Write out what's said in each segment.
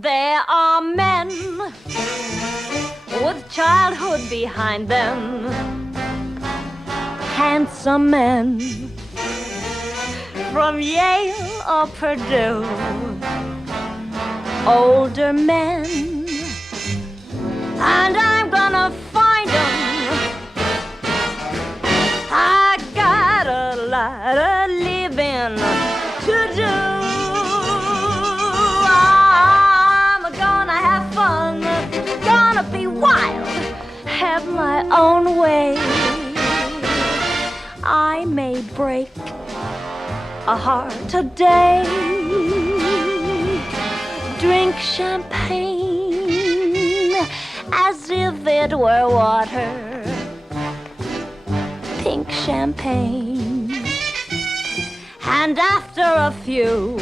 There are men with childhood behind them, handsome men from Yale or Purdue, older men, and I'm gonna find them. I got a lot of living to do. I'm gonna have fun, gonna be wild, have my own way. I may break a heart today, drink champagne as if it were water, pink champagne. And after a few,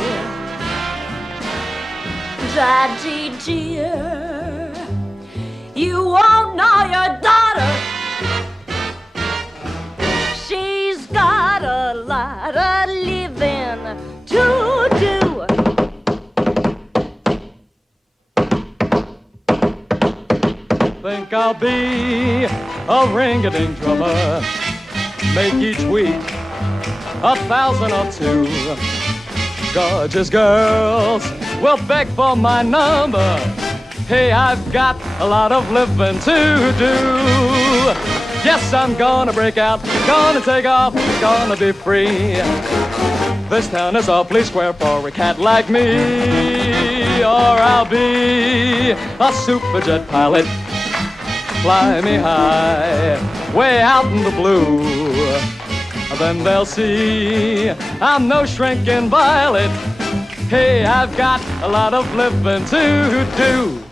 Daddy dear, you won't know your daughter. She's got a lot of living to do. Think I'll be a ring-a-ding drummer, make each week 1,000 or 2. Gorgeous girls will beg for my number. Hey, I've got a lot of living to do. Yes, I'm gonna break out, gonna take off, gonna be free. This town is awfully square for a cat like me. Or I'll be a super jet pilot, fly me high, way out in the blue. Then they'll see I'm no shrinking violet. Hey, I've got a lot of living to do.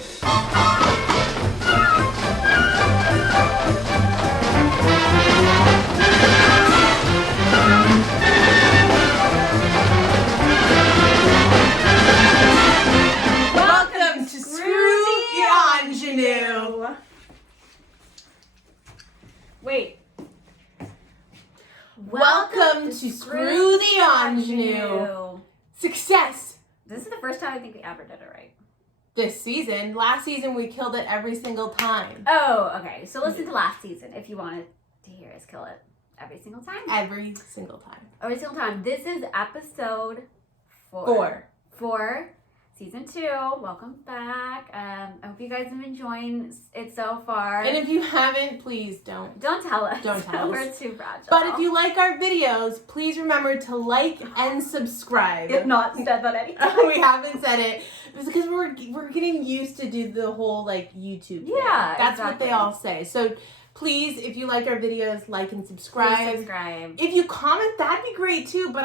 Welcome to Screw the Ingenue. Wait. Welcome to Screw the Ingenue. Success This is the first time I think we ever did it right. this season. Last season we killed it every single time. Oh, okay. So listen to last season if you wanted to hear us kill it every single time. Every single time. Every single time. This is episode 4. 4. Season 2. Welcome back. I hope you guys have been enjoying it so far. And if you haven't, please don't. Don't tell us. Don't tell We're us. too fragile. But if you like our videos, please remember to like and subscribe. If not said that anything. We haven't said it. It's because we're getting used to do the whole like YouTube thing. Yeah, That's exactly. what they all say. So please, if you like our videos, like and subscribe. Please subscribe. If you comment, that'd be great too, but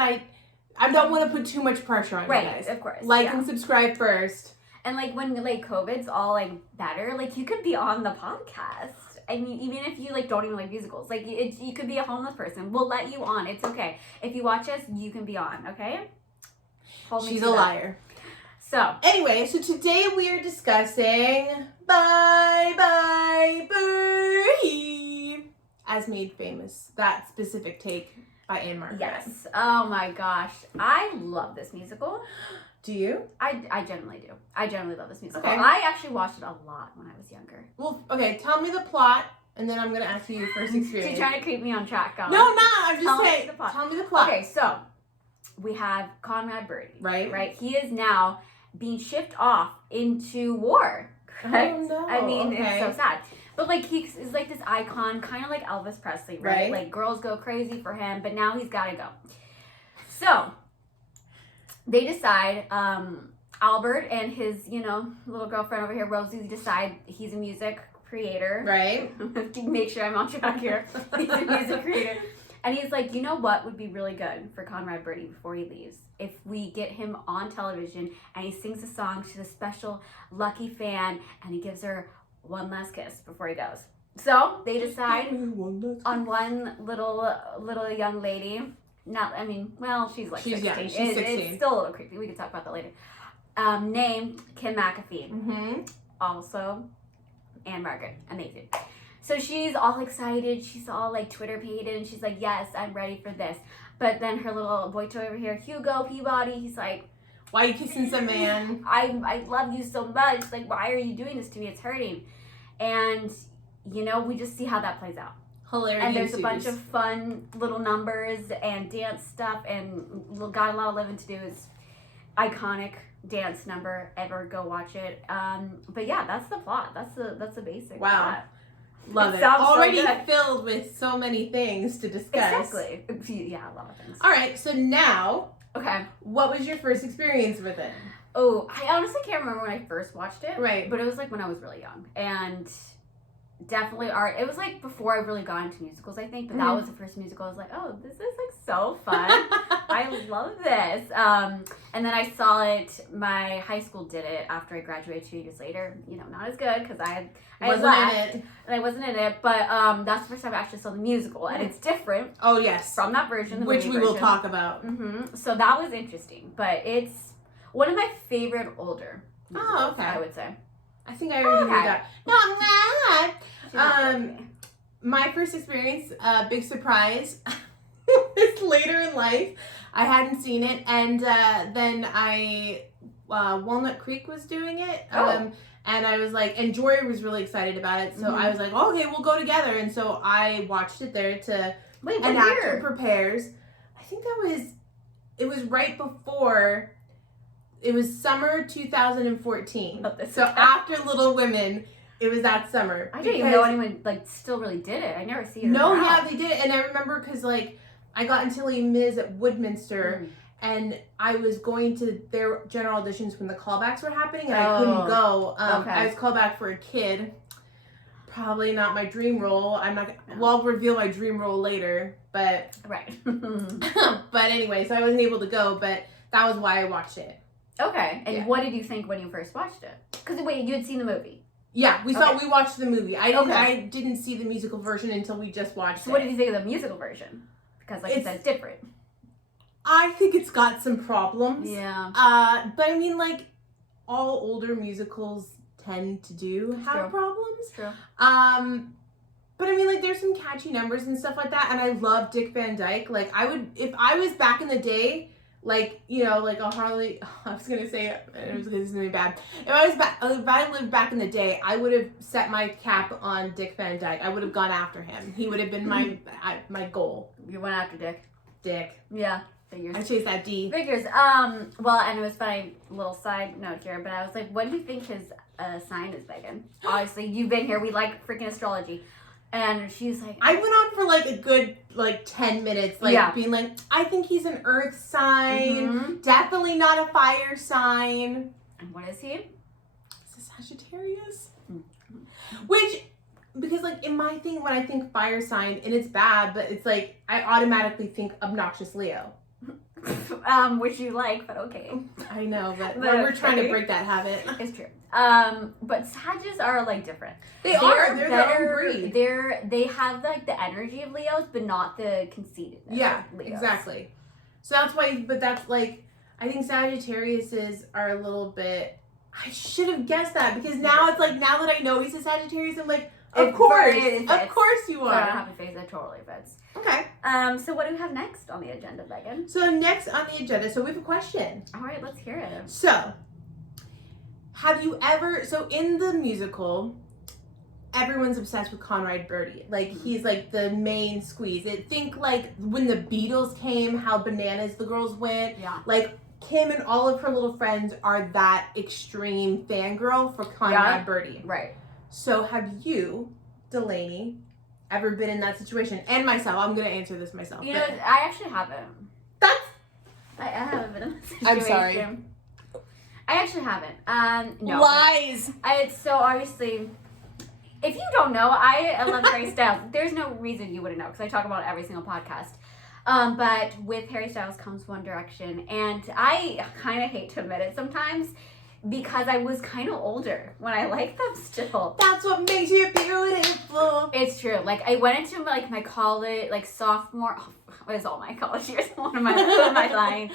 I don't want to put too much pressure on you guys. Right, of course. Like yeah. and subscribe first. And like when like COVID's all like better, like you could be on the podcast. I mean, even if you like don't even like musicals, like you could be a homeless person. We'll let you on. It's okay. If you watch us, you can be on. Okay. Hold me She's to a that. liar. So Anyway, so today we are discussing Bye Bye Birdie, as made famous. That specific take by Anne Margaret. yes. Oh my gosh, I love this musical. Do you? I genuinely do. I genuinely love this musical. Okay. I actually watched it a lot when I was younger. Well, okay, tell me the plot, and then I'm going to ask you your first So experience. you're trying to keep me on track, going. No, I'm not. I'm just Tell me saying. the plot. Tell me the plot. Okay, so we have Conrad Birdie. Right. Right. He is now being shipped off into war. Correct. Oh, no. I mean, Okay. it's so sad. But like he's like this icon, kind of like Elvis Presley, right? Right. Like girls go crazy for him, but now he's got to go. So they decide. Albert and his, little girlfriend over here, Rosie, decide he's a music creator. Right. Make sure I'm on track here. He's a music creator. And he's like, you know what would be really good for Conrad Birdie before he leaves? If we get him on television and he sings a song to the special lucky fan and he gives her one last kiss before he goes. So they decide on one little young lady. She's like She's 16. young. She's 16. It's still a little creepy. We can talk about that later. Named Kim McAfee. Mm-hmm. Also, Anne Margaret. Amazing. So she's all excited. She's all like Twitter pated, and she's like, yes, I'm ready for this. But then her little boy toy over here, Hugo Peabody, he's like, Why are you kissing some man? I love you so much. Like, why are you doing this to me? It's hurting. And, you know, we just see how that plays out. Hilarity And there's ensues. a bunch of fun little numbers and dance stuff, and Got a Lot of Living to Do is iconic dance number. Ever go watch it. But yeah, that's the plot. That's the basic Wow. plot. Love it. sounds so Already good. filled with so many things to discuss. Exactly. Yeah, a lot of things. All right, so now, Okay. what was your first experience with it? Oh, I honestly can't remember when I first watched it. Right. But it was like when I was really young. And definitely art. It was like before I really got into musicals, I think. But that was the first musical. I was like, oh, this is like so fun. I love this. And then I saw it. My high school did it after I graduated 2 years later. You know, not as good because I Wasn't left, in it. and I wasn't in it. But that's the first time I actually saw the musical, and it's different Oh, yes. from that version, the Which movie we will version. talk about. So that was interesting. But it's one of my favorite older musicals, Oh, okay. I would say. I think I already knew Okay. that. No, I'm not. She's not with me. My first experience, big surprise, was later in life. I hadn't seen it, and then Walnut Creek was doing it. Oh. And I was like, and Jory was really excited about it, so I was like, okay, we'll go together. And so I watched it there to Wait, An what Actor year? Prepares. I think it was right before, it was summer 2014. Oh, that's So okay. after Little Women, it was that summer. I didn't even know anyone like still really did it. I never see it. No, around. yeah, they did it. And I remember because, like, I got into Les Mis at Woodminster, and I was going to their general auditions when the callbacks were happening, and I couldn't go. Okay. I was called back for a kid. Probably not my dream role. I'm not. Well, I'll reveal my dream role later. But Right. but anyway, so I wasn't able to go. But that was why I watched it. Okay. And Yeah. what did you think when you first watched it? Because wait, you had seen the movie. Yeah, we watched the movie. I Okay. didn't see the musical version until we just watched So it. what did you think of the musical version? Because like you said, it's different. I think it's got some problems. Yeah. But I mean, like, all older musicals tend to have True. problems. True. But I mean, like, there's some catchy numbers and stuff like that, and I love Dick Van Dyke. Like, I would, if I was back in the day, like, you know, like a Harley, I was gonna say it was gonna be bad. If I lived back in the day, I would have set my cap on Dick Van Dyke. I would have gone after him. He would have been my goal. You went after Dick. Dick. Yeah. Figures. I chased that D. Figures. Well, and it was funny, little side note here, but I was like, what do you think his sign is, Megan? Obviously, you've been here. We like freaking astrology. And she's like, I went on for like a good 10 minutes, like being like, I think he's an earth sign, definitely not a fire sign. And what is he? It's a Sagittarius. Which, because like in my thing, when I think fire sign, and it's bad, but it's like, I automatically think obnoxious Leo. Which you like, but okay. I know, but But we're trying to okay. break that habit. It's true. But Sages are like different. They're their own breed. They have like the energy of Leos, but not the conceitedness. Yeah, of Leos. exactly. So that's why, but that's like, I think Sagittariuses are a little bit, I should have guessed that, because now it's like, now that I know he's a Sagittarius, I'm like, of course you So I don't are. have to face it, totally fits. Okay. So what do we have next on the agenda, Megan? So next on the agenda, so we have a question. All right, let's hear it. So, have you ever, so in the musical, everyone's obsessed with Conrad Birdie. Like, he's like the main squeeze. Think like when the Beatles came, how bananas the girls went. Yeah. Like, Kim and all of her little friends are that extreme fangirl for Conrad Birdie. Right. So have you, Delaney, ever been in that situation? And myself, I'm going to answer this myself. You know, I actually haven't. That's... I haven't been in that situation. I'm sorry. I actually haven't. No. Lies! So obviously, if you don't know, I love Harry Styles. There's no reason you wouldn't know because I talk about it every single podcast. But with Harry Styles comes One Direction, and I kind of hate to admit it sometimes because I was kind of older when I liked them still. That's what makes you beautiful. It's true. Like I went into like my college, like sophomore. What is all my college years? What am I lying?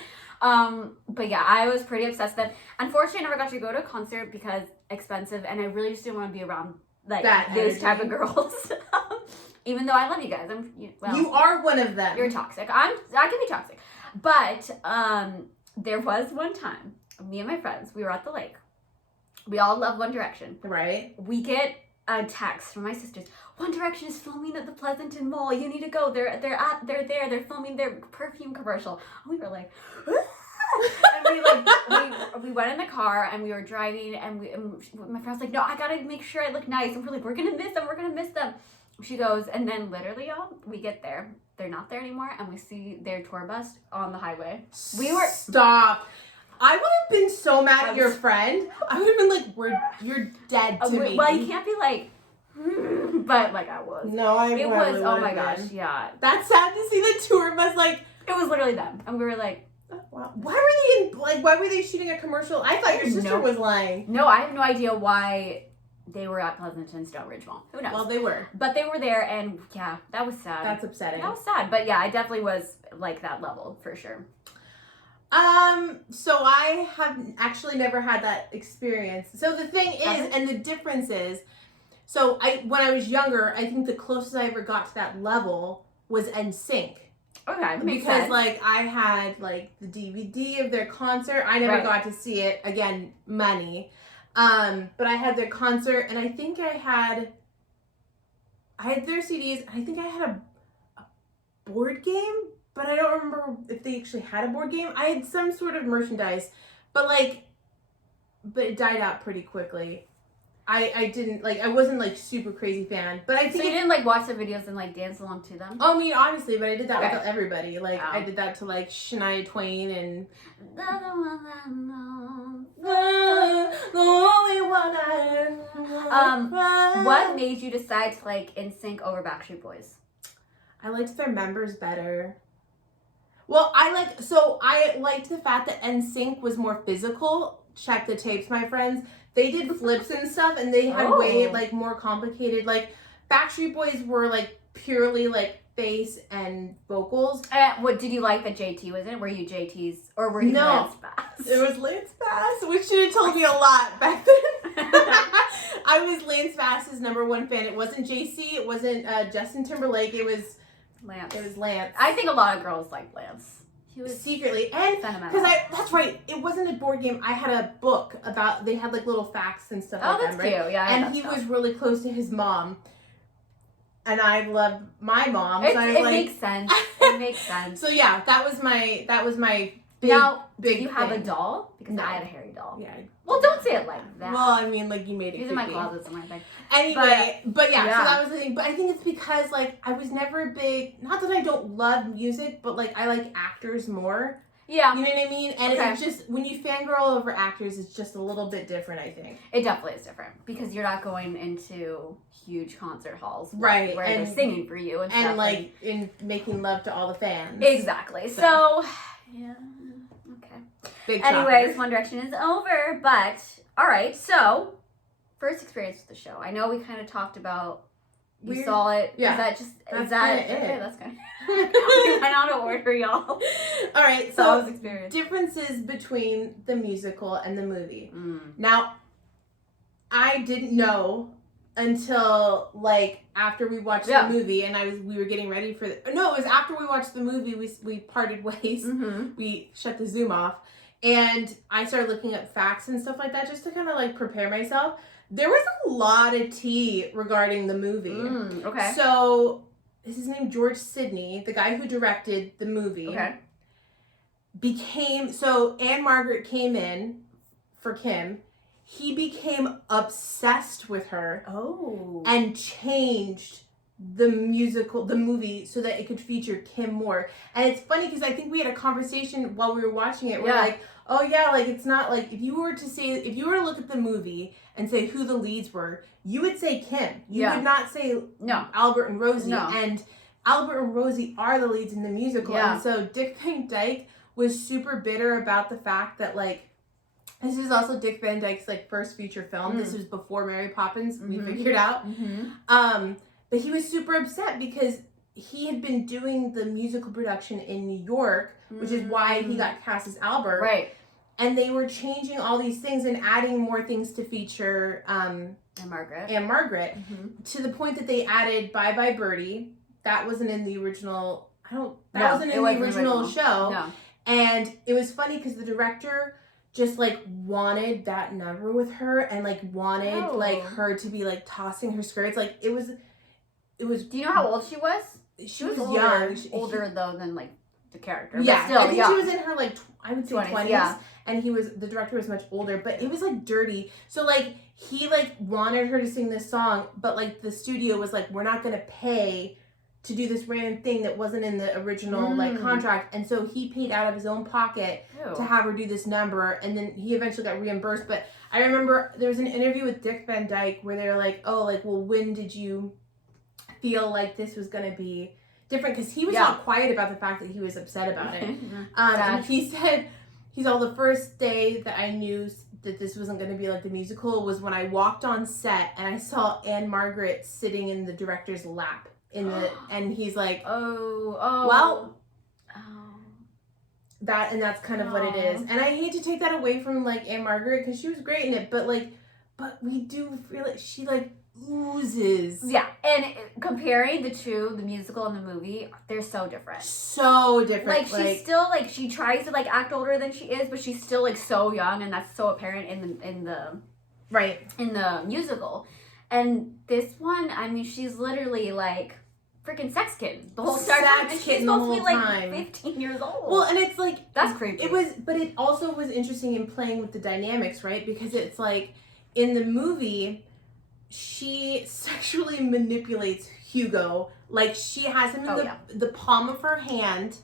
But yeah, I was pretty obsessed with them. Unfortunately, I never got to go to a concert because expensive, and I really just didn't want to be around like That those energy. type of girls. Even though I love you guys, You are one of them. You're toxic. I can be toxic, but there was one time me and my friends, we were at the lake. We all love One Direction. Right. We get a text from my sisters. One Direction is filming at the Pleasanton Mall. You need to go. They're there. They're filming their perfume commercial. And we were like, and we went in the car and we were driving and my friend was like, no, I gotta make sure I look nice. And we're like, we're gonna miss them. She goes, and then literally, y'all, we get there. They're not there anymore, and we see their tour bus on the highway. Stop. I would have been so mad at your friend. I would have been like, you're dead to me. Well, you can't be like, but like I was. No, It was, oh my gosh, yeah. That's sad to see the tour bus, like. It was literally them. And we were like, wow. Why were they shooting a commercial? I thought your sister was lying. No, I have no idea why they were at Pleasanton Stonebridge Mall. Who knows? Well, they were. But they were there, and yeah, that was sad. That's upsetting. That was sad, but yeah, I definitely was like that level for sure. So I have actually never had that experience. So the thing is, and the difference is, so when I was younger, I think the closest I ever got to that level was NSYNC. Okay, makes because sense. like I had like the DVD of their concert. I never got to see it. Again, money. But I had their concert, and I think I had their CDs. I think I had a board game, but I don't remember if they actually had a board game. I had some sort of merchandise, but it died out pretty quickly. I didn't I wasn't like super crazy fan, but I think so you didn't like watch the videos and like dance along to them. Oh, I mean, obviously, but I did that with everybody. Like I did that to like Shania Twain and the only one I know. What made you decide to like NSYNC over Backstreet Boys? I liked their members better. Well, I liked the fact that NSYNC was more physical. Check the tapes, my friends. They did flips and stuff, and they had way like more complicated. Like Backstreet Boys were like purely like bass and vocals. What did you like that JT was in? Were you JT's or were you Lance Bass? It was Lance Bass, which should have told me a lot back then. I was Lance Bass's #1 fan. It wasn't JC. It wasn't Justin Timberlake. It was Lance. It was Lance. I think a lot of girls like Lance. He was secretly, and because that's right, it wasn't a board game. I had a book about. They had like little facts and stuff. Oh, that's cute. Yeah, and he was really close to his mom, and I loved my mom. So it makes sense. It makes sense. So yeah, that was my. Did you have a doll? Because I had a hairy doll. Yeah. Well, don't say it like that. Well, I mean, like you made it. These are my closets and my thing. Anyway, but yeah, so that was the thing. But I think it's because like I was never big. Not that I don't love music, but like I like actors more. Yeah. You know what I mean? And it's just when you fangirl over actors, it's just a little bit different. I think it definitely is different because you're not going into huge concert halls, right? Where they're singing for you and stuff, like in making love to all the fans. Exactly. So yeah. Okay. Anyways, One Direction is over, but all right. So, first experience with the show. I know we kind of talked about. You saw it. Yeah. Is that it? Okay, that's kind of. We went out of order, y'all. All right. So experience. Differences between the musical and the movie. Now, I didn't know until like after we watched the movie, and we were getting ready for it was after we watched the movie. We parted ways. We shut the Zoom off. And I started looking up facts and stuff like that just to kind of like prepare myself. There was a lot of tea regarding the movie. Okay. So, this is named George Sidney, the guy who directed the movie. Okay. Anne Margaret came in for Kim. He became obsessed with her. Oh. And changed the movie, so that it could feature Kim more. And it's funny because I think we had a conversation while we were watching it. We're like, oh yeah, like it's not like if you were to look at the movie and say who the leads were, you would say Kim. You would not say Albert and Rosie. No. And Albert and Rosie are the leads in the musical. Yeah. And so Dick Van Dyke was super bitter about the fact that like this is also Dick Van Dyke's like first feature film. This was before Mary Poppins. We figured out. But he was super upset because he had been doing the musical production in New York, which is why he got cast as Albert. Right. And they were changing all these things and adding more things to feature Anne Margaret. To the point that they added Bye Bye Birdie. That wasn't in the original. That wasn't in the original show. No. And it was funny because the director just like wanted that number with her and like wanted like her to be like tossing her skirts. Like it was. Do you know how old she was? She was older, young. Older though than like the character. Yeah, but still, I think young. she was in her like I would say 20s. Yeah. And the director was much older, but it was like dirty. So like he like wanted her to sing this song, but like the studio was like, we're not gonna pay to do this random thing that wasn't in the original like contract, and so he paid out of his own pocket to have her do this number, and then he eventually got reimbursed. But I remember there was an interview with Dick Van Dyke where they're like, oh, like, well, when did you feel like this was gonna be different? Because he was not quiet about the fact that he was upset about it. And he said, he's all, the first day that I knew that this wasn't going to be like the musical was when I walked on set and I saw Anne Margaret sitting in the director's lap and he's like, well, that's kind of what it is. And I hate to take that away from like Anne Margaret because she was great in it, but we do feel like she like oozes. Yeah, and comparing the two, the musical and the movie, they're so different. So different. Like she's still like, she tries to like act older than she is, but she's still like so young, and that's so apparent in the musical. And this one, I mean, she's literally like freaking sex kid the whole time, and she's supposed to be like 15 years old. Well, and it's like that's creepy. But it also was interesting in playing with the dynamics, right? Because it's like in the movie, she sexually manipulates Hugo. Like she has him in the palm of her hand. Which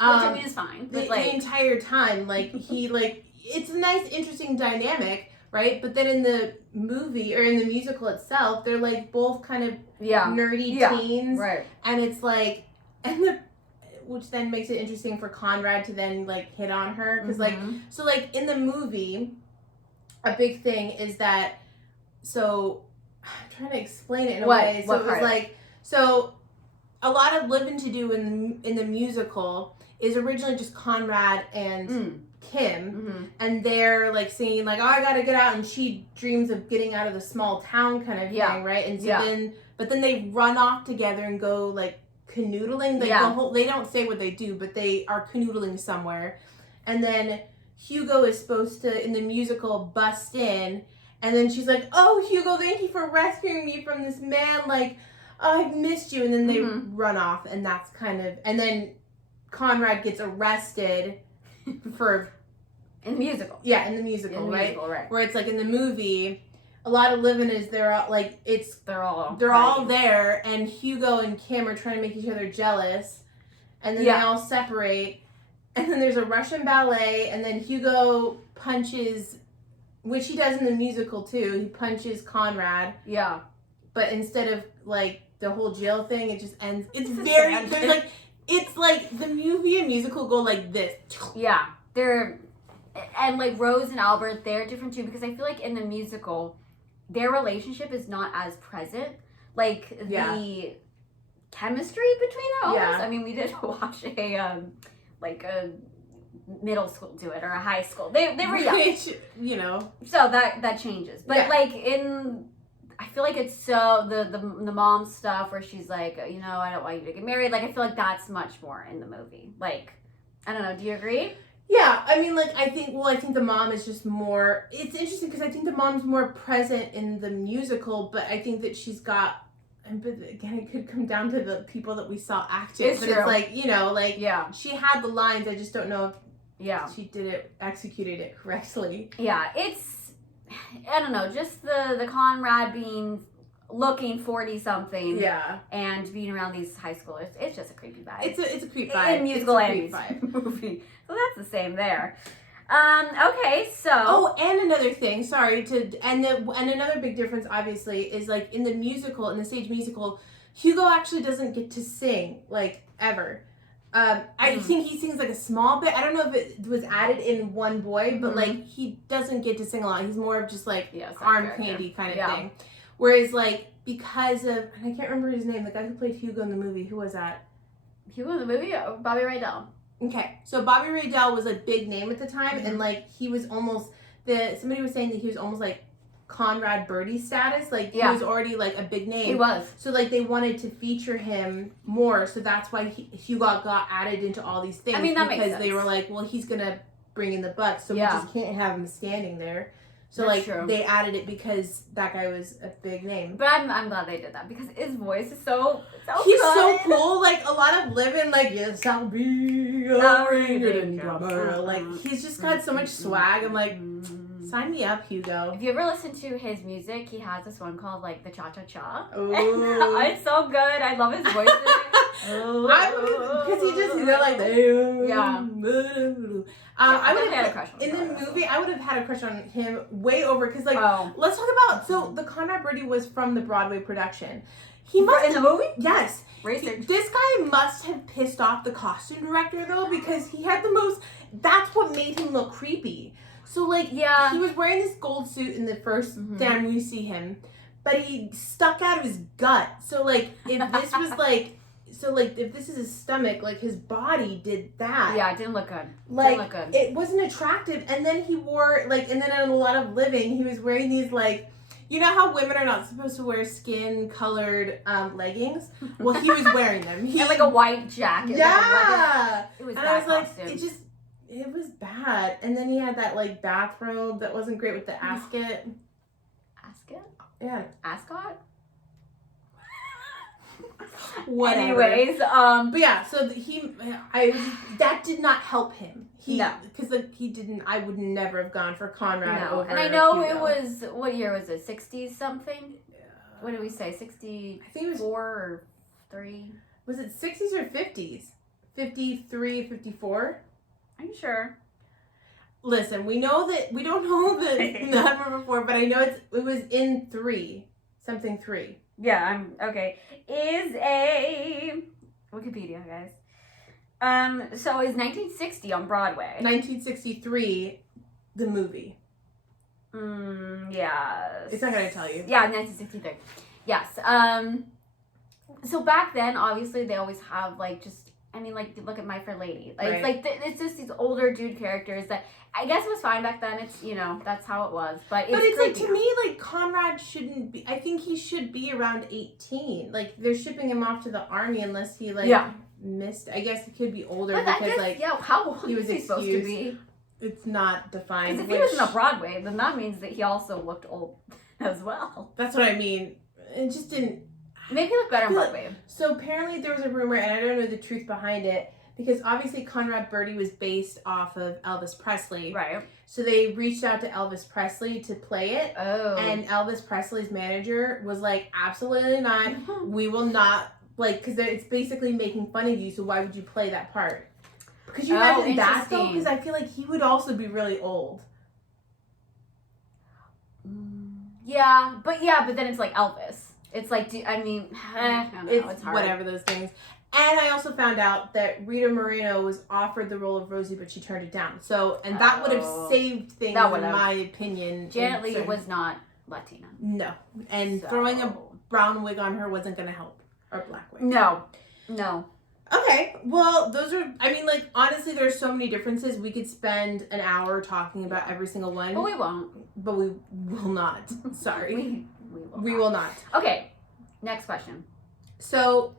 I mean is fine. The entire time. Like he like, it's a nice interesting dynamic, right? But then in the movie or in the musical itself, they're like both kind of nerdy teens. Right. And it's like, which then makes it interesting for Conrad to then like hit on her. Because like, so like in the movie, a big thing is that, so I'm trying to explain it in a way. So it was like, so a lot of Living to Do in the musical is originally just Conrad and Kim, and they're like singing like, oh, I gotta get out, and she dreams of getting out of the small town kind of thing, right? And so but then they run off together and go like canoodling. Like they don't say what they do, but they are canoodling somewhere. And then Hugo is supposed to, in the musical, bust in. And then she's like, oh, Hugo, thank you for rescuing me from this man. Like, oh, I've missed you. And then they run off. And that's kind of... And then Conrad gets arrested for... In the musical. Yeah, in the musical, right? Where it's like in the movie, a lot of living is they're all, like, it's... They're all there. And Hugo and Kim are trying to make each other jealous. And then they all separate. And then there's a Russian ballet. And then Hugo punches... Which he does in the musical too. He punches Conrad. Yeah. But instead of like the whole jail thing, it just ends. It's very there's like, it's like the movie and musical go like this. Yeah. They're, and like Rose and Albert, they're different too, because I feel like in the musical, their relationship is not as present. Like the chemistry between them. Almost. I mean, we did watch a middle school do it, or a high school. They were young, you know. So that changes, but like I feel like it's so the mom stuff where she's like, you know, I don't want you to get married. Like I feel like that's much more in the movie. Like I don't know. Do you agree? Yeah, I mean, like I think the mom is just more. It's interesting because I think the mom's more present in the musical, but I think that she's got. But again, it could come down to the people that we saw acting. It's like, you know, like she had the lines. I just don't know if she executed it correctly. Yeah, it's, I don't know, just the Conrad looking 40-something. Yeah. And being around these high schoolers. It's just a creepy vibe. It's a creepy vibe. In musical and movie. So that's the same there. Okay, so. Oh, and another thing, and another big difference, obviously, is like in the musical, in the stage musical, Hugo actually doesn't get to sing, like, ever. I think he sings like a small bit. I don't know if it was added in One Boy, but like he doesn't get to sing a lot. He's more of just like arm candy kind of thing. Whereas like because of, I can't remember his name, the guy who played Hugo in the movie, who was that? Hugo in the movie? Bobby Rydell. Okay, so Bobby Rydell was a big name at the time, and like he was almost somebody was saying that he was almost like Conrad Birdie status, like he was already like a big name. He was. So like they wanted to feature him more, so that's why Hugo got added into all these things. I mean, that makes sense. Because they were like, well, he's gonna bring in the bucks, so Yeah. we just can't have him standing there. So That's like true. they added it because that guy was a big name. But I'm glad they did that because his voice is so He's good. so cool. Like a lot of living, like yes, I'll be a ring drummer. Like he's just got so much swag. I'm like, sign me up, Hugo. If you ever listen to his music, he has this one called like the Cha Cha Cha. Ooh. It's so good. I love his voice. Because he just he's like Yeah. I would definitely had a crush on in him. the movie. I would have had a crush on him way over because like Oh. let's talk about so the Conrad Birdie was from the Broadway production. He must in the movie? yes. Research. This guy must have pissed off the costume director though because he had the most. That's what made him look creepy. So like Yeah. he was wearing this gold suit in the first time we see him, but he stuck out of his gut. So like if this was like. So, like, if this is his stomach, like, his body did that. Yeah, it didn't look good. Like, didn't look good. it wasn't attractive. And then he wore, like, and then in a lot of living, he was wearing these, like, you know how women are not supposed to wear skin-colored leggings? Well, he was wearing them. He And like a white jacket. yeah! It was And bad I was like, costume. it was bad. And then he had that, like, bathrobe that wasn't great with the ascot. Ascot? Yeah. Ascot? Whatever. Anyways, But yeah, so that did not help him. No. Because like he didn't. I would never have gone for Conrad no. over. And I know Hugo. it was, what year was it? 60s something? What did we say? 64 I think it was. or 3? Was it 60s or 50s? 53, 54? Are you sure? Listen, we know that we don't know the number before, but I know it was in 3, something 3. Yeah, I'm okay. Is a Wikipedia, guys. So is 1960 on Broadway. 1963, the movie. Yes. It's not gonna tell you. Yeah, 1963. Yes. So back then, obviously, they always have like just. I mean, like look at My Fair Lady. Like, Right. It's like it's just these older dude characters that I guess it was fine back then. It's that's how it was. But it's like creepy to me, like Conrad shouldn't be. I think he should be around 18. Like they're shipping him off to the army unless he like missed. I guess he could be older But because I guess, like how old he was is he supposed to be? it's not defined. Because if he was in a Broadway, then that means that he also looked old as well. That's what I mean. It just didn't. Maybe he looked better on Broadway. So apparently there was a rumor, and I don't know the truth behind it, because obviously Conrad Birdie was based off of Elvis Presley. Right. So they reached out to Elvis Presley to play it. Oh. And Elvis Presley's manager was like, absolutely not. We will not, like, because it's basically making fun of you, so why would you play that part? Because you imagine that, though? Because I feel like he would also be really old. Yeah, but then it's like Elvis. It's like, I don't know, it's hard. Whatever those things. And I also found out that Rita Moreno was offered the role of Rosie, but she turned it down. So, and that would have saved things, in my opinion. Janet Leigh was not Latina. No. And throwing a brown wig on her wasn't going to help. Or black wig. No. Okay. Well, those are, I mean, like, honestly, there's so many differences. We could spend an hour talking about every single one. But we won't. But we will not. Sorry. We will not. Okay. Next question. So,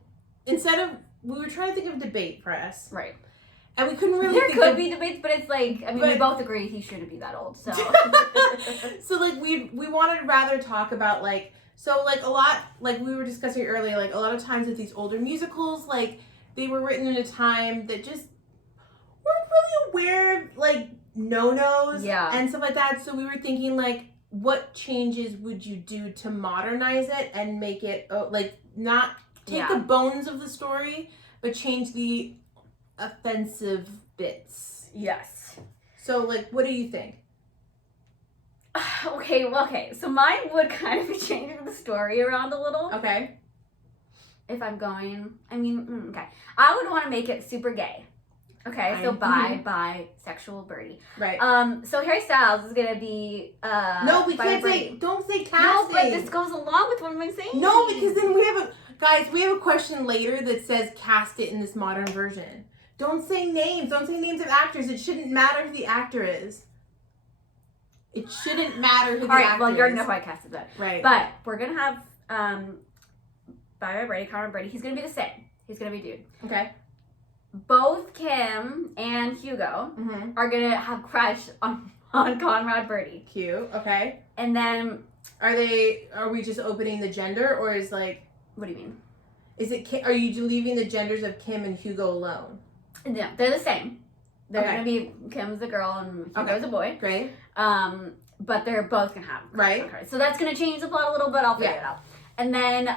instead of, we were trying to think of a debate for us. Right. And we couldn't really There think could be debates, but it's like, I mean, we both agree he shouldn't be that old, so. So, like, we wanted to rather talk about, like, so, like, a lot, like, we were discussing earlier, like, a lot of times with these older musicals, like, they were written in a time that just weren't really aware of, like, no-nos and stuff like that. So we were thinking, like, what changes would you do to modernize it and make it, like, not take the bones of the story, but change the offensive bits? Yes. So, like, what do you think? Okay, so mine would kind of be changing the story around a little. Okay. If I'm going, I mean, okay. I would want to make it super gay. Okay, so bisexual Birdie. Right. So Harry Styles is gonna be no, we can't Birdie. say, don't say casting. No, but this goes along with what I'm saying. No, because then we have a question later that says cast it in this modern version. Don't say names. Don't say names of actors. It shouldn't matter who the actor is. It shouldn't matter who the actor is. All right, well, you already know who I casted that. Right. But we're gonna have Bi Birdie, Conrad Birdie. He's gonna be the same. He's gonna be a dude. Okay. both Kim and Hugo are gonna have crush on Conrad Birdie. Cute. Okay. And then, Are we just opening the gender, or is like, what do you mean? is it, are you leaving the genders of Kim and Hugo alone? No, they're the same. They're Okay. gonna be, Kim's a girl and Hugo's Okay. a boy. Great. But they're both gonna have crush Right. on her. So that's gonna change the plot a little bit. I'll figure it out. And then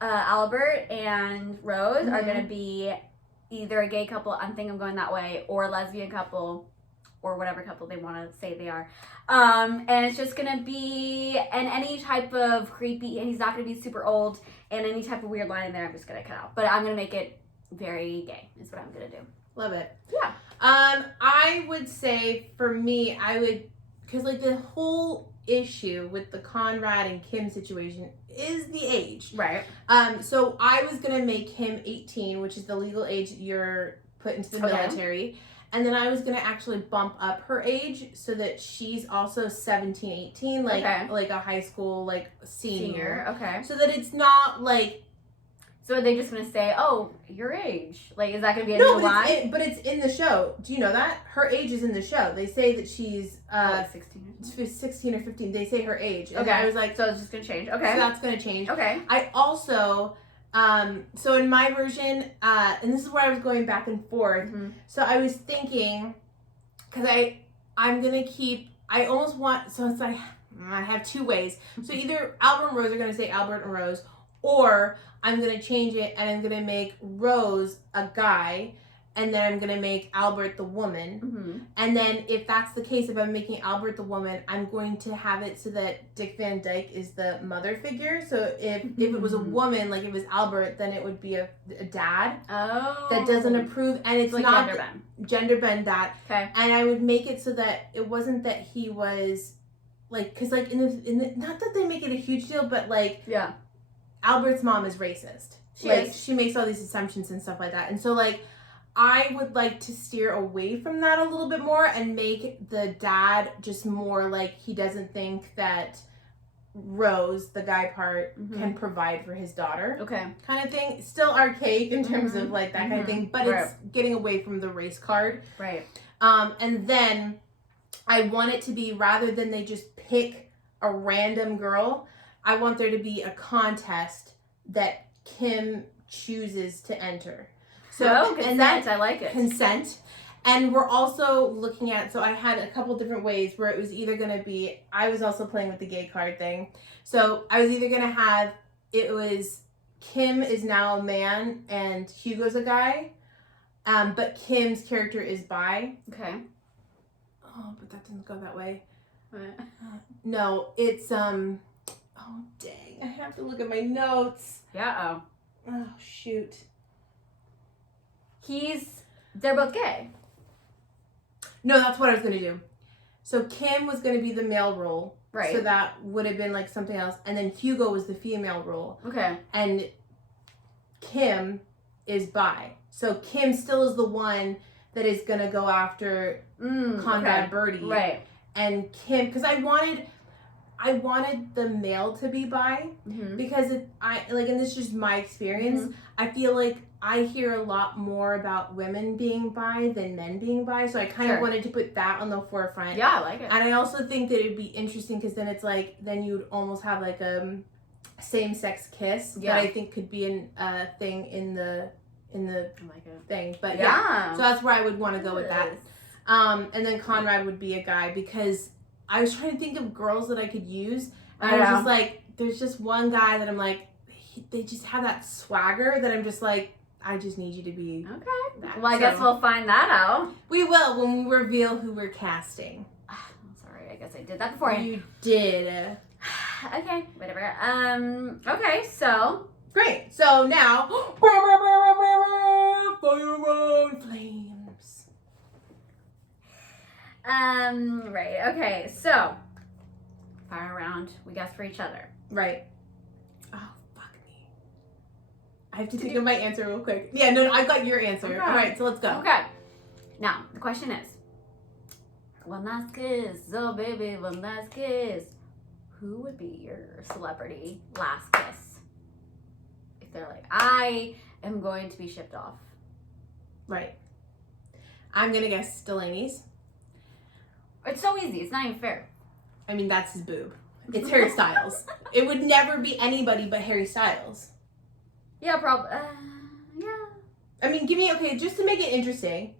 Albert and Rose are gonna be either a gay couple, I'm thinking I'm going that way, or a lesbian couple, or whatever couple they want to say they are. And it's just gonna be, and any type of creepy, and he's not gonna be super old, and any type of weird line in there I'm just gonna cut out. But I'm gonna make it very gay, is what I'm gonna do. Love it. Yeah. I would say for me, because like the whole issue with the Conrad and Kim situation is the age. Right. So I was gonna make him 18, which is the legal age you're put into the military. And then I was gonna actually bump up her age so that she's also 17, 18, like a high school like senior. Okay. So that it's not like, So are they just gonna say, "Oh, your age"? Like, is that gonna be a no, new line? but it's in the show. Do you know that her age is in the show? They say that she's 16 or 15. They say her age. And I was like, so it's just gonna change. Okay. so that's gonna change. Okay. I also, so in my version, and this is where I was going back and forth. So I was thinking, because I'm gonna keep. I almost want. So it's like I have two ways. So either Albert and Rose are gonna say Albert and Rose, or I'm going to change it and I'm going to make Rose a guy, and then I'm going to make Albert the woman. And then if that's the case, if I'm making Albert the woman, I'm going to have it so that Dick Van Dyke is the mother figure. So if it was a woman, like it was Albert, then it would be a dad that doesn't approve. And it's like not gender bend that. Okay. And I would make it so that it wasn't that he was like, because like in the, not that they make it a huge deal, but like, yeah. Albert's mom is racist. She makes all these assumptions and stuff like that. And so, like, I would like to steer away from that a little bit more and make the dad just more like he doesn't think that Rose, the guy part, can provide for his daughter. Okay. Kind of thing. Still archaic in terms of, like, that kind of thing. But it's getting away from the race card. Right. And then I want it to be, rather than they just pick a random girl, I want there to be a contest that Kim chooses to enter. So consent, I like it. Consent. And we're also looking at, so I had a couple different ways where it was either going to be, I was also playing with the gay card thing. So I was either going to have, it was Kim is now a man and Hugo's a guy, but Kim's character is bi. Okay. Oh, but that didn't go that way. What? No, it's, oh, dang. I have to look at my notes. Yeah. Oh, shoot. They're both gay. No, that's what I was going to do. So Kim was going to be the male role. Right. So that would have been like something else. And then Hugo was the female role. Okay. And Kim is bi. So Kim still is the one that is going to go after Conrad Birdie. Right. And Kim, because I wanted the male to be bi, because and this is just my experience, I feel like I hear a lot more about women being bi than men being bi, so I kind of wanted to put that on the forefront. Yeah, I like it. And I also think that it'd be interesting, because then it's like, then you'd almost have like a same-sex kiss that I think could be a thing in the I like it. thing. But yeah, so that's where I would want to go with that. And then Conrad would be a guy, because I was trying to think of girls that I could use, and I was just like, there's just one guy that I'm like, they just have that swagger that I'm just like, I just need you to be that. Well, I guess we'll find that out. We will when we reveal who we're casting. I'm sorry, I guess I did that before. You did. Okay, whatever. Okay, so. Great. So now, fire on flames. Right, okay, so. Fire around, we guess for each other. Right. Oh, fuck me. I have to think of my answer real quick. Yeah, no, I got your answer. Okay. All right, so let's go. Okay. Now, the question is, one last kiss, oh baby, one last kiss. Who would be your celebrity last kiss? If they're like, I am going to be shipped off. Right. I'm gonna guess Delaney's. It's so easy. It's not even fair. I mean, that's his boob. It's Harry Styles. It would never be anybody but Harry Styles. Yeah, probably. Yeah. I mean, just to make it interesting,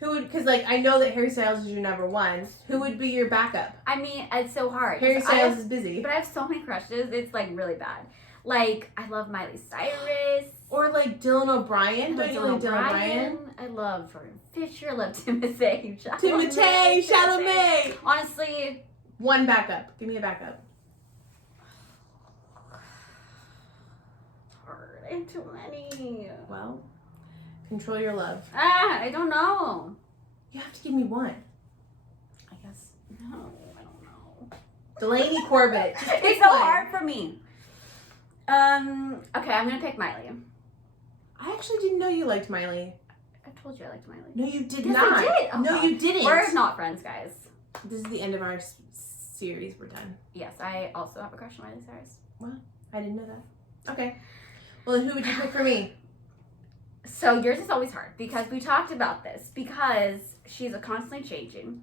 who would, because, like, I know that Harry Styles is your number one. Who would be your backup? I mean, it's so hard. Harry Styles is busy. But I have so many crushes. It's, like, really bad. Like, I love Miley Cyrus. Or, like, Dylan O'Brien. Don't you like Dylan O'Brien? I love Jordan Fisher. I love Timothée Chalamet. Honestly. One backup. Give me a backup. Hard. I have too many. Well, control your love. I don't know. You have to give me one. I guess. No, I don't know. Delaney Corbett. Just pick It's so one. hard for me. Okay, I'm gonna pick Miley. I actually didn't know you liked Miley. I told you I liked Miley. No, you did Yes, not. I did. Oh, No, God. you didn't. We're not friends, guys. This is the end of our series. We're done. Yes, I also have a crush on Miley Cyrus. I didn't know that. Okay. Well, then who would you pick for me? So yours is always hard because we talked about this because she's a constantly changing.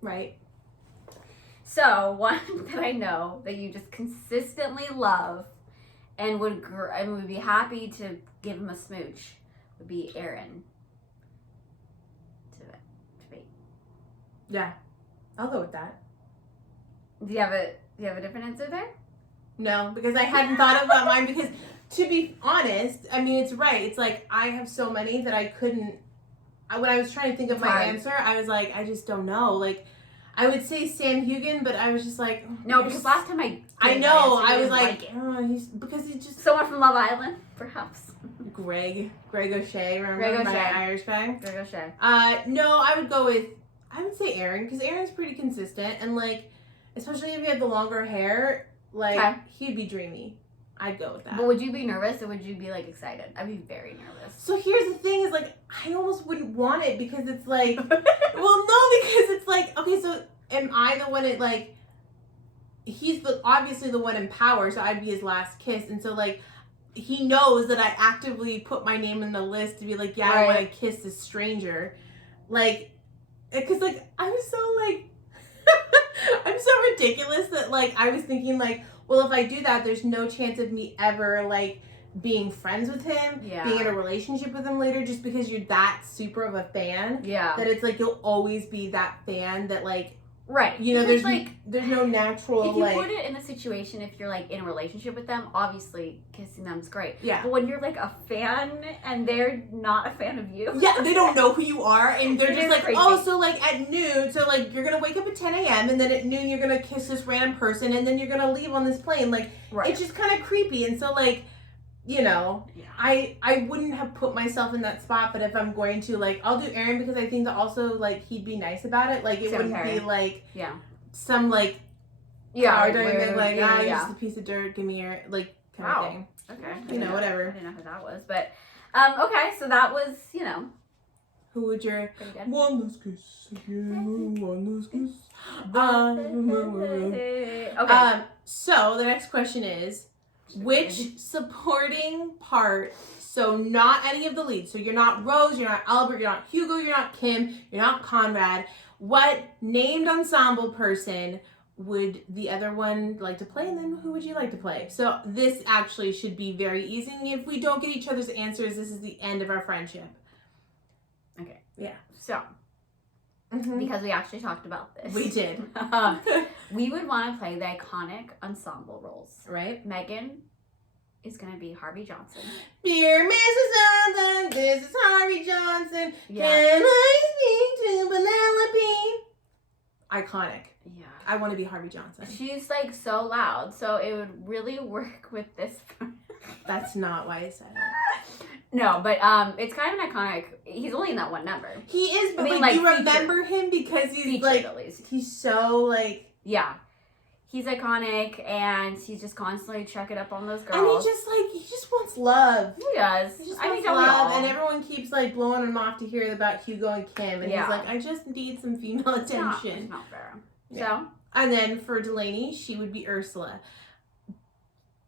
Right. So one that I know that you just consistently love and would be happy to give him a smooch would be Aaron. Yeah. I'll go with that. Do you have a different answer there? No, because I hadn't thought about mine because, to be honest, I mean, it's right. It's like I have so many that I couldn't, when I was trying to think of my answer, I was like, I just don't know. Like, I would say Sam Hugan, but I was just like. No, because last time I know, I was like, oh, because he's just. Someone from Love Island, perhaps. Greg O'Shea, remember? Greg O'Shea. My Irish guy? Greg O'Shea. No, I would say Aaron, because Aaron's pretty consistent, and, like, especially if he had the longer hair, like, he'd be dreamy. I'd go with that. But would you be nervous or would you be, like, excited? I'd be very nervous. So here's the thing is, like, I almost wouldn't want it because it's like, well, no, because it's like, okay, so am I the one he's obviously the one in power, so I'd be his last kiss, and so, like, he knows that I actively put my name in the list to be like, yeah, I want to kiss this stranger. Like, because, like, I'm so, like, I'm so ridiculous that, like, I was thinking, like, well, if I do that, there's no chance of me ever, like, being friends with him, being in a relationship with him later, just because you're that super of a fan. Yeah. That it's, like, you'll always be that fan that, like, right. You know, there's no natural, if you like. put it in a situation, if you're, like, in a relationship with them, obviously kissing them's great. Yeah. But when you're, like, a fan and they're not a fan of you. Yeah, they don't know who you are, and they're just like, crazy. oh, so, like, at noon, so, like, you're gonna wake up at 10 a.m., and then at noon you're gonna kiss this random person, and then you're gonna leave on this plane. Like, it's just kind of creepy, and so, like, you know, I wouldn't have put myself in that spot, but if I'm going to, like, I'll do Aaron because I think that also, like, he'd be nice about it. Like, it wouldn't be, like, some, like, power dynamic, like, you're just a piece of dirt, give me your, like, kind of thing. Okay. You know, whatever. I didn't know who that was, but, okay, so that was, you know. Who would your Pretty good. one last kiss again, one last kiss. Okay. So the next question is, which supporting part, so not any of the leads, so you're not Rose, you're not Albert, you're not Hugo, you're not Kim, you're not Conrad, what named ensemble person would the other one like to play, and then who would you like to play? So this actually should be very easy, and if we don't get each other's answers, this is the end of our friendship. Okay. Yeah. So, because we actually talked about this. We did. We would want to play the iconic ensemble roles. Right? Megan is going to be Harvey Johnson. Dear Mrs. Johnson, this is Harvey Johnson. Yeah. Can I speak to Penelope? Iconic. Yeah. I want to be Harvey Johnson. She's like so loud, so it would really work with this. That's not why I said it. No, but it's kind of an iconic. He's only in that one number. He is, but I mean, like, you featured. remember him because he's Featured, like, at least. he's so like. Yeah. He's iconic, and he's just constantly checking up on those girls. And he just wants love. He does. He just I wants think that we love, all. and everyone keeps like blowing him off to hear about Hugo and Kim, and he's like, I just need some female attention. It's not fair. Yeah. So. And then for Delaney, she would be Ursula.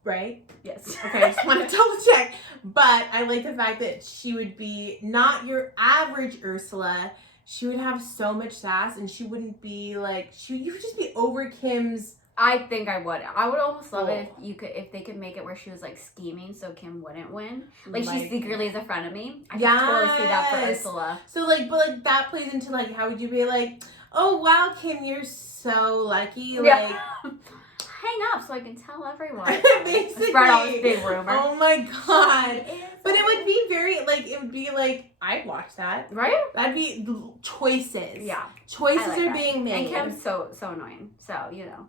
Right? Yes. Okay, I just want to double check. But I like the fact that she would be not your average Ursula. She would have so much sass, and she wouldn't be like you would just be over Kim's. I think I would. I would almost love it if they could make it where she was like scheming so Kim wouldn't win. Like she secretly is a friend of me. I can totally see that for Ursula. So like, but like that plays into like how would you be like, oh wow, Kim, you're so lucky. Like hang up so I can tell everyone. Basically. Spread all this big rumor. Oh my god. But it would be very I'd watch that. Right? That'd be choices. Yeah. Choices like are that. being made. And Kim's so annoying. So, you know.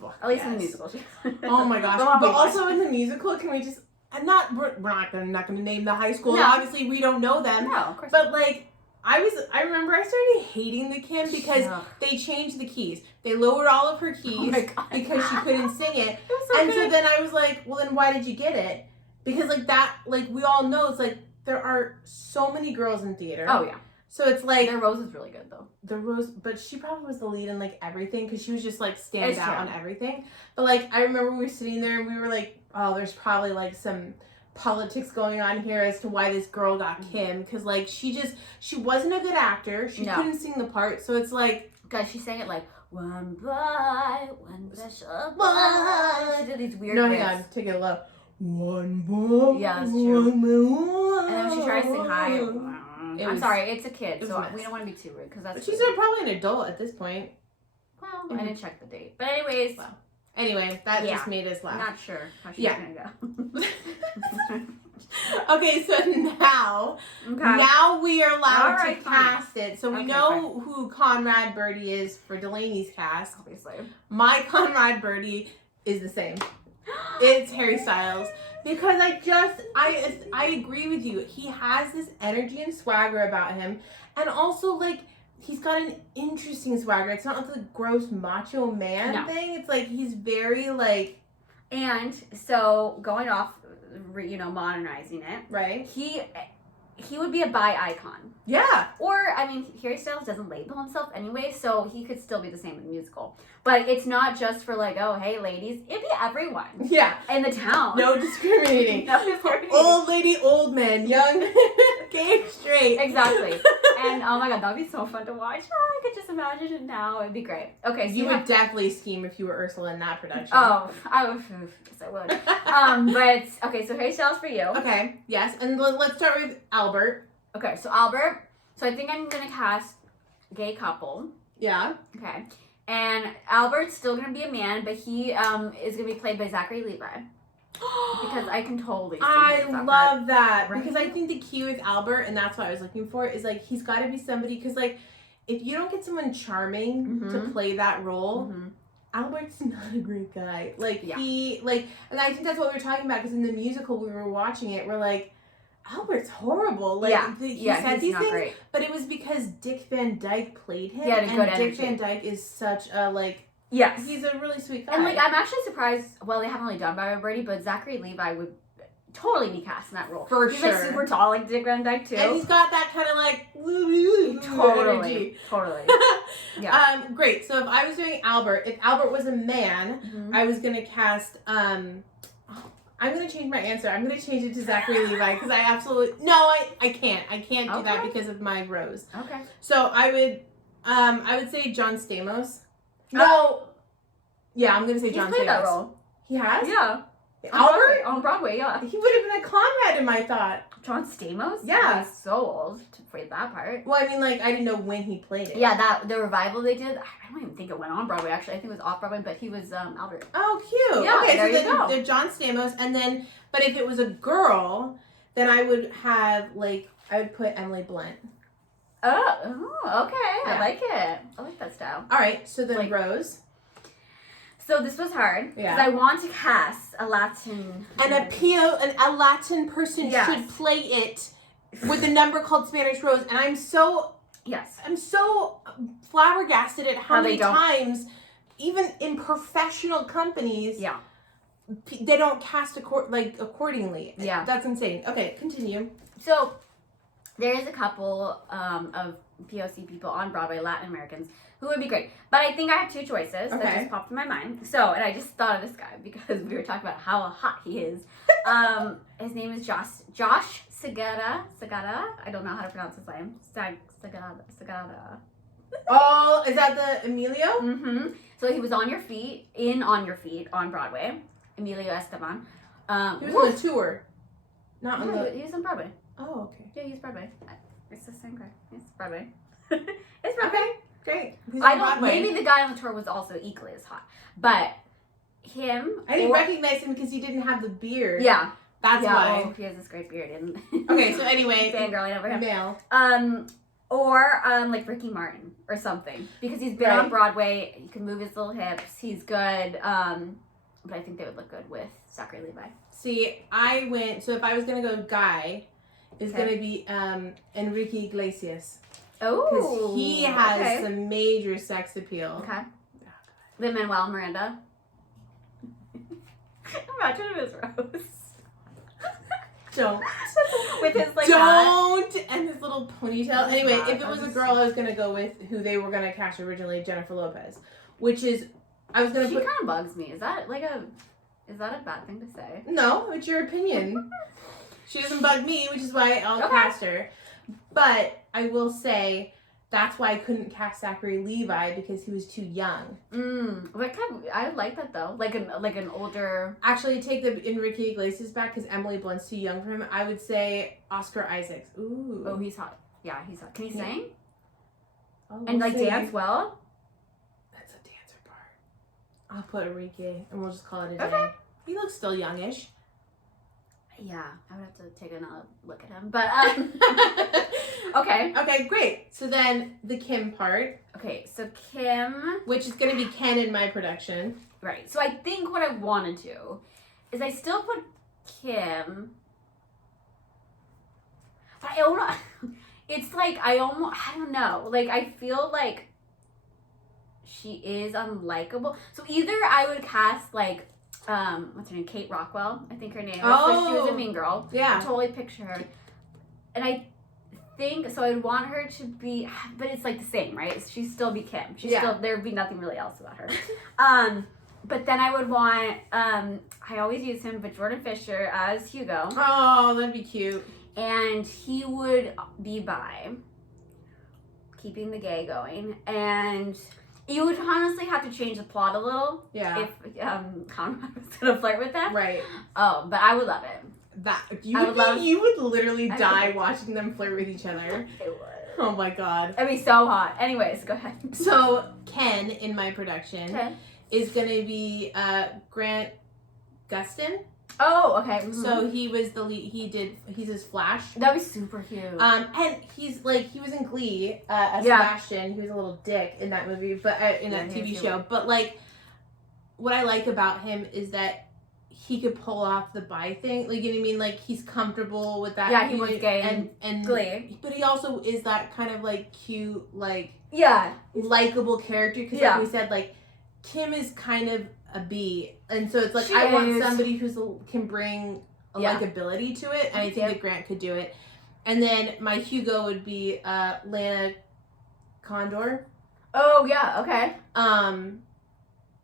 Fuck, At least in the yes. musical. Oh my gosh. But also in the musical, can we just we're not gonna name the high school. No. Obviously we don't know them. No, of course But not. like I remember I started hating the Kim because they changed the keys. They lowered all of her keys because she couldn't sing it. So then I was like, well then why did you get it? Because like that, like we all know it's like there are so many girls in theater. Oh yeah. So it's like their Rose is really good though. The Rose, but she probably was the lead in like everything because she was just like stands It's out true. on everything. But like I remember we were sitting there and we were like, oh, there's probably like some politics going on here as to why this girl got Kim because like she wasn't a good actor. She couldn't sing the part. So it's like, guys, she sang it like one by one special boy. She did these weird riffs. hang on, take it low. One boy. Yeah, that's true. And then when she tried to sing high. I'm sorry, it's a kid, so we don't want to be too rude because that's. But she's probably an adult at this point. Well, I didn't check the date, but anyways. Wow. Anyway, that just made us laugh. Not sure how she's gonna go. Okay, so now we are allowed to cast it. So we know who Conrad Birdie is for Delaney's cast. Obviously. My Conrad Birdie is the same. It's Harry Styles. Because I agree with you. He has this energy and swagger about him. And also, like, he's got an interesting swagger. It's not like the gross macho man thing. It's like he's very, like... And so, going off, modernizing it. Right. He would be a bi icon. Yeah. Or, I mean, Harry Styles doesn't label himself anyway, so he could still be the same in the musical. But it's not just for like, oh, hey, ladies. It'd be everyone. Yeah. In the town. No discriminating. No discriminating. Old lady, old man, young, gay, straight. Exactly. And, oh my god, that'd be so fun to watch. Oh, I could just imagine it now. It'd be great. Okay, so you would definitely scheme if you were Ursula in that production. Oh, I would. Yes, I would. But, okay, so Harry Styles for you. Okay, yes. And let's start with Albert. Okay, so Albert. So I think I'm going to cast gay couple. Yeah. Okay. And Albert's still going to be a man, but he is going to be played by Zachary Levi. Because I can totally see I love that. Right? Because I think the key with Albert, and that's what I was looking for, is like he's got to be somebody, because like if you don't get someone charming to play that role, Albert's not a great guy. Like and I think that's what we were talking about, because in the musical we were watching it, we're like, Albert's horrible. Like he said these things, great. But it was because Dick Van Dyke played him, and Dick Van Dyke is such a yes, he's a really sweet guy. And I'm actually surprised. Well, they haven't really done Bi Birdie, but Zachary Levi would totally be cast in that role. He's like super tall, like Dick Van Dyke too, and he's got that kind of like totally. Yeah. Great. So if I was doing Albert, if Albert was a man, I was gonna cast. I'm gonna change my answer. I'm gonna change it to Zachary Levi because I absolutely I can't do that because of my rose. Okay. So I would say John Stamos. No. Yeah, I'm gonna say John Stamos. He's played that role. He has? Yeah. Albert? On Broadway, yeah. He would have been a Conrad in my thought. John Stamos? Yeah. He's so old to play that part. Well, I mean, like, I didn't know when he played it. Yeah, the revival they did, I don't even think it went on Broadway, actually. I think it was off Broadway, but he was Albert. Oh, cute. Yeah, okay, there so you go. Then John Stamos, and then, but if it was a girl, then I would have, I would put Emily Blunt. Oh, okay. Yeah. I like it. I like that style. All right, so then Rose. So this was hard because I want to cast a Latin. A Latin person should play it with a number called Spanish Rose, and I'm so flabbergasted at how many times, even in professional companies, they don't cast accordingly. Yeah, that's insane. Okay, continue. So there is a couple of POC people on Broadway, Latin Americans, who would be great. But I think I have two choices that just popped in my mind. So, and I just thought of this guy because we were talking about how hot he is. His name is Josh Segura. I don't know how to pronounce his name. Segura. Oh, is that the Emilio? Mm-hmm. So he was On Your Feet on Broadway. Emilio Esteban. He was on the tour. Not on the... He was on Broadway. Oh, okay. Yeah, he's Broadway. It's the same guy. It's Broadway. It's Broadway. Okay, great. He's I on don't. Broadway. Maybe the guy on the tour was also equally as hot, but him. I didn't recognize him because he didn't have the beard. Yeah, That's why. Oh, he has this great beard. And Okay, so anyway, fangirling over him. male. Or like Ricky Martin or something because he's been on Broadway. He can move his little hips. He's good. But I think they would look good with Zachary Levi. See, I went. So if I was gonna go guy, it's gonna be Enrique Iglesias. Oh, Because he has some major sex appeal. Okay. Lin-Manuel Miranda. Imagine if it was Rose. Don't. With his like Don't! And his little ponytail. Anyway, Yeah, if it was a girl, I was gonna go with who they were gonna cast originally, Jennifer Lopez. Which is, I was gonna She put. kind of bugs me. Is that a bad thing to say? No, it's your opinion. She doesn't bug me, which is why I'll cast her. But I will say that's why I couldn't cast Zachary Levi because he was too young. I like that though. Like an older. Actually, take the Enrique Iglesias back because Emily Blunt's too young for him. I would say Oscar Isaacs. Ooh. Oh, he's hot. Yeah, he's hot. Can he sing? Oh, And like see. dance well? That's a dancer part. I'll put Enrique and we'll just call it a day. Okay. He looks still youngish. Yeah, I would have to take another look at him. But okay. Okay, great. So then the Kim part. Okay, so Kim. Which is going to be Ken in my production. Right. So I think what I want to do is I still put Kim. But I don't. It's like I don't know. Like I feel like she is unlikable. So either I would cast like what's her name? Kate Rockwell, I think her name is. So she was a Mean Girl. Yeah. I totally picture her. And I think so I'd want her to be, but it's like the same, right? She'd still be Kim. There would be nothing really else about her. But then I would want I always use him, but Jordan Fisher as Hugo. Oh, that'd be cute. And he would be bi, keeping the gay going, and you would honestly have to change the plot a little. Yeah. If Conrad was gonna flirt with them. Right. Oh, but I would love it. You would literally die watching them flirt with each other. It would. Oh my god. That'd be so hot. Anyways, go ahead. So Ken in my production Okay. is gonna be Grant Gustin. Oh, okay. Mm-hmm. So he was the lead. He's his Flash. That'd be super cute. And he was in Glee as Sebastian. He was a little dick in that movie, but in that TV show. But like, what I like about him is that he could pull off the bi thing. Like, you know what I mean? Like, he's comfortable with that. Yeah, he was gay and Glee. But he also is that kind of like cute, like likable character. Because like we said, like Kim is kind of a B, and so it's like I want somebody can bring a likability to it, and I think that Grant could do it. And then my Hugo would be Lana Condor. Oh yeah, okay.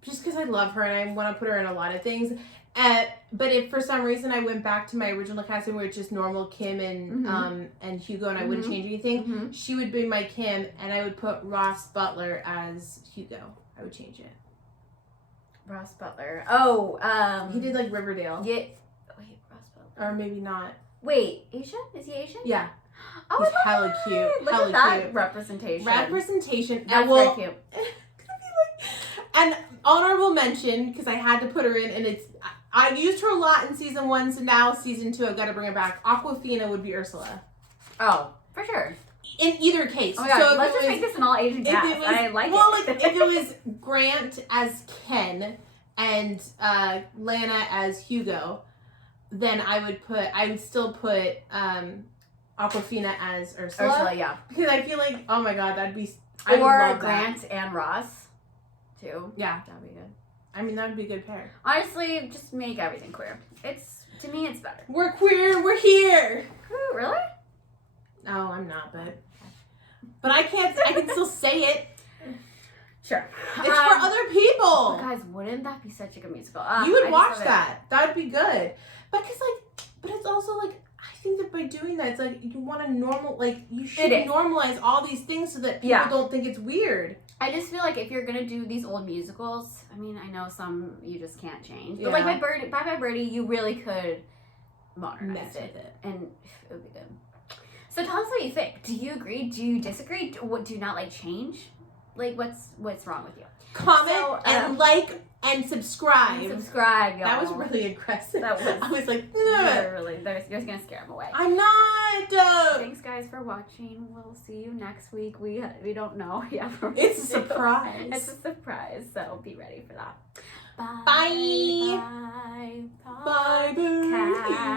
Just because I love her and I want to put her in a lot of things. But if for some reason I went back to my original casting where it's just normal Kim and Hugo and I wouldn't change anything, she would be my Kim, and I would put Ross Butler as Hugo. I would change it. Ross Butler. Oh, he did like Riverdale. Yeah. Wait, Ross Butler. Or maybe not. Wait, Asian? Is he Asian? Yeah. Oh, he's hella cute. Look hella at that cute. representation. That's very cute. And honorable mention, because I had to put her in, and I used her a lot in season 1, so now season 2 I've got to bring her back. Aquafina would be Ursula. Oh, for sure. In either case. Oh my God, so let's just make this an all Asian cast. I like it. Well, like if it was Grant as Ken and Lana as Hugo, then I would still put Aquafina as Ursula. Ursula, yeah. Because I feel like, oh my God, that'd be. Or Grant and Ross, too. Yeah. That'd be good. I mean, that would be a good pair. Honestly, just make everything queer. To me, it's better. We're queer. We're here. Ooh, really? No, I'm not, but I can still say it. Sure. It's for other people. Guys, wouldn't that be such a good musical? You would watch that. That would be good. But it's also like, I think that by doing that, it's like you want to you should normalize all these things so that people don't think it's weird. I just feel like if you're gonna do these old musicals, I mean, I know some you just can't change, but like Bye Bye Birdie, you really could modernize it, and it would be good. So tell us what you think. Do you agree? Do you disagree? Do you not like change? Like, what's wrong with you? Comment and like and subscribe. Subscribe, y'all. That was really aggressive. That was. I was like, you're gonna scare them away. I'm not. Thanks, guys, for watching. We'll see you next week. We don't know yet. It's a surprise. It's a surprise, so be ready for that. Bye. Bye. Bye. Bye.